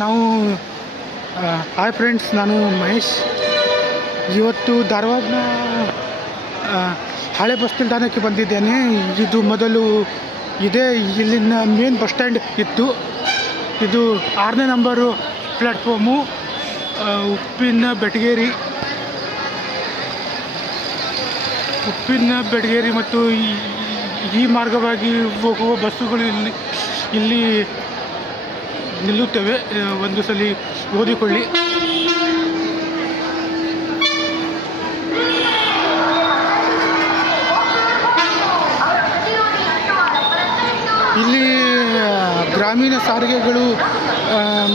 ನಾವು hi friends ನಾನು, ಮಹೇಶ್. ಇವತ್ತು ಧಾರವಾಡನ ಹಳೆ ಬಸ್ ನಿಲ್ದಾಣಕ್ಕೆ ಬಂದಿದ್ದೇನೆ. ಇದು ಮೊದಲು ಇದೇ ಇಲ್ಲಿನ ಮೇನ್ ಬಸ್ ಸ್ಟ್ಯಾಂಡ್ ಇತ್ತು. ಇದು ಆರನೇ ನಂಬರು ಪ್ಲ್ಯಾಟ್ಫಾರ್ಮು ಉಪ್ಪಿನ ಬೆಟಗೇರಿ. ಉಪ್ಪಿನ ಬೆಟಗೇರಿ ಮತ್ತು ಈ ಮಾರ್ಗವಾಗಿ ಹೋಗುವ ಬಸ್ಸುಗಳು ಇಲ್ಲಿ ಇಲ್ಲಿ ನಿಲ್ಲುತ್ತವೆ. ಒಂದು ಸಲ ಓದಿಕೊಳ್ಳಿ. ಇಲ್ಲಿ ಗ್ರಾಮೀಣ ಸಾರಿಗೆಗಳು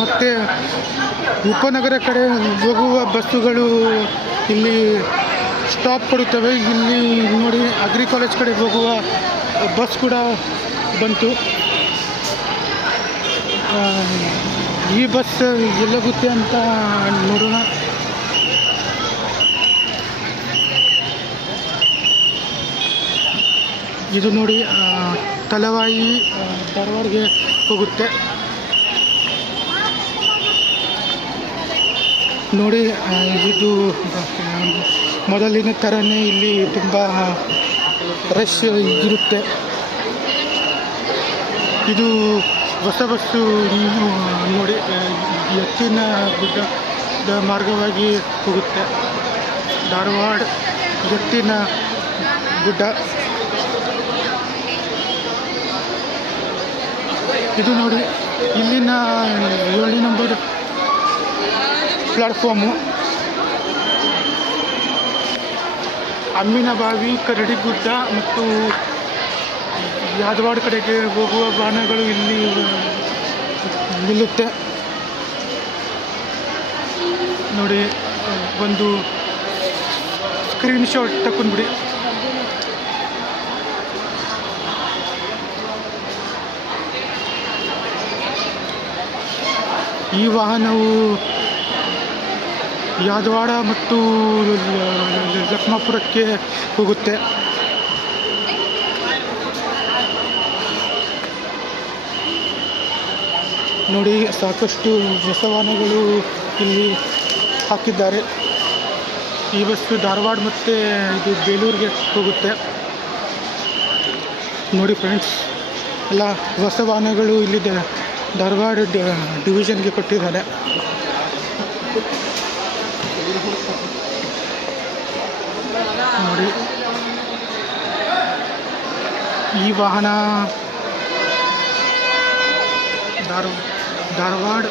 ಮತ್ತು ಉಪನಗರ ಕಡೆ ಹೋಗುವ ಬಸ್ಸುಗಳು ಇಲ್ಲಿ ಸ್ಟಾಪ್ ಕೊಡುತ್ತವೆ. ಇಲ್ಲಿ ನೋಡಿ, ಅಗ್ರಿ ಕಾಲೇಜ್ ಕಡೆ ಹೋಗುವ ಬಸ್ ಕೂಡ ಬಂತು. ಈ ಬಸ್ ಎಲ್ಲೋಗುತ್ತೆ ಅಂತ ನೋಡೋಣ. ಇದು ನೋಡಿ ತಲವಾಯಿ ಧಾರವಾಡಗೆ ಹೋಗುತ್ತೆ. ನೋಡಿ ಇದು ಮೊದಲಿನ ಥರನೇ ಇಲ್ಲಿ ತುಂಬ ರಶ್ ಇರುತ್ತೆ. ಇದು ಹೊಸ ಬಸ್ಸು ನೋಡಿ ಎತ್ತಿನ ಗುಡ್ಡದ ಮಾರ್ಗವಾಗಿ ಹೋಗುತ್ತೆ. ಧಾರವಾಡ ಎತ್ತಿನ ಗುಡ್ಡ ಇದು ನೋಡಿ, ಇಲ್ಲಿನ ಏಳು ನಂಬರ್ ಪ್ಲಾಟ್ಫಾರ್ಮು. ಕರಡಿ ಕರಡಿಗುಡ್ಡ ಮತ್ತು ಯಾದವಾಡ ಕಡೆಗೆ ಹೋಗುವ ವಾಹನಗಳು ಇಲ್ಲಿ ನಿಲ್ಲುತ್ತೆ ನೋಡಿ ಒಂದು ಸ್ಕ್ರೀನ್ಶಾಟ್ ತಕೊಂಡ್ಬಿಡಿ ಈ ವಾಹನವು ಯಾದವಾಡ ಮತ್ತು ಲಕ್ಷ್ಮಾಪುರಕ್ಕೆ ಹೋಗುತ್ತೆ ನೋಡಿ, ಸಾಕಷ್ಟು ಬಸವಾನಗಳು ಇಲ್ಲಿ ಹಾಕಿದ್ದಾರೆ. ಈ ಬಸ್ಸು ಧಾರವಾಡ ಮತ್ತು ಇದು ಬೇಲೂರಿಗೆ ಹೋಗುತ್ತೆ. ನೋಡಿ ಫ್ರೆಂಡ್ಸ್ ಎಲ್ಲ ಹೊಸ ವಾಹನಗಳು ಇಲ್ಲಿ ಧಾರವಾಡ ಡಿವಿಷನ್ಗೆ ಕೊಟ್ಟಿದ್ದಾರೆ. ನೋಡಿ. ಈ ವಾಹನ ಧಾರ धारवाड़